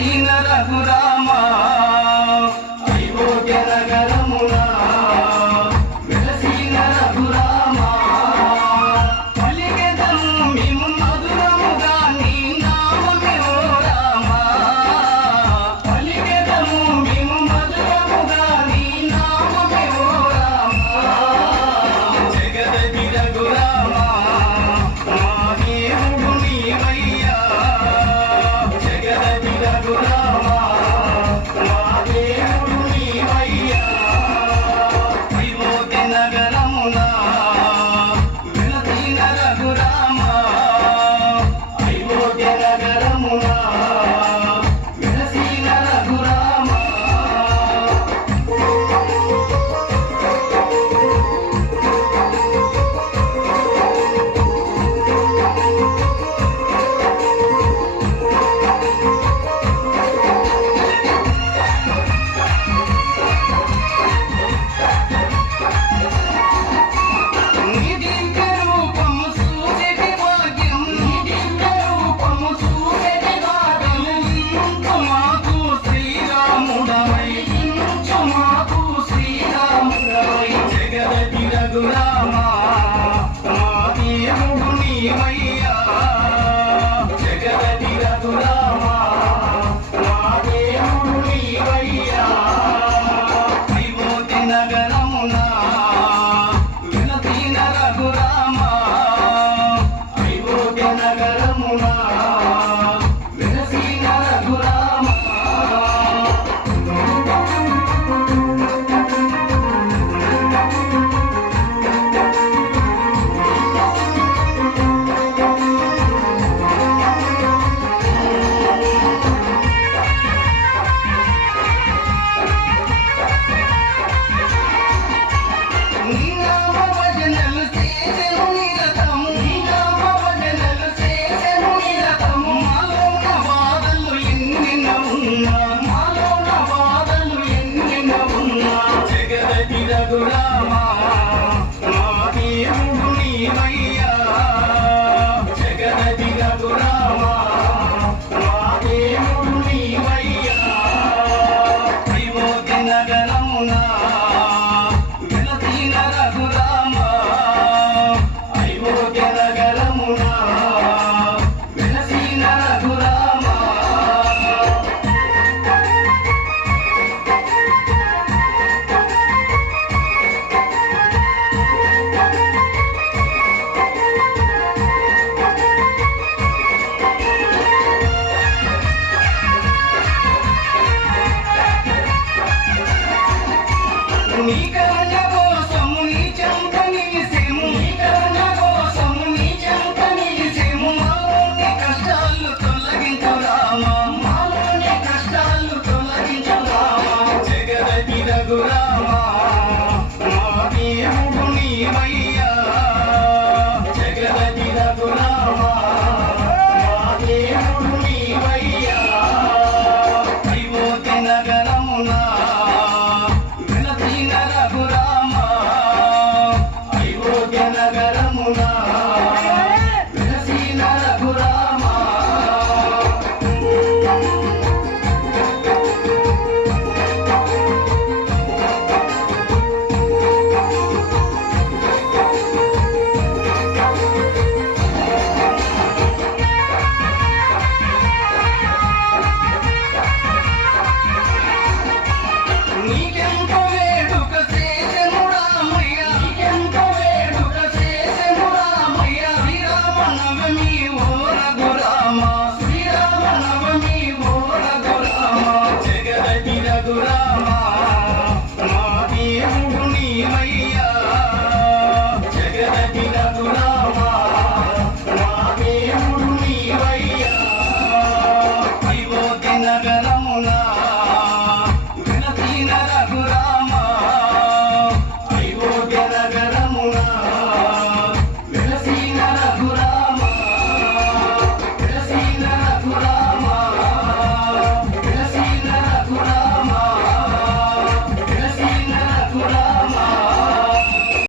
తిన రఘురా నీవయ్యా జగదతి రఘురామా మా దేవుడు do रघुराम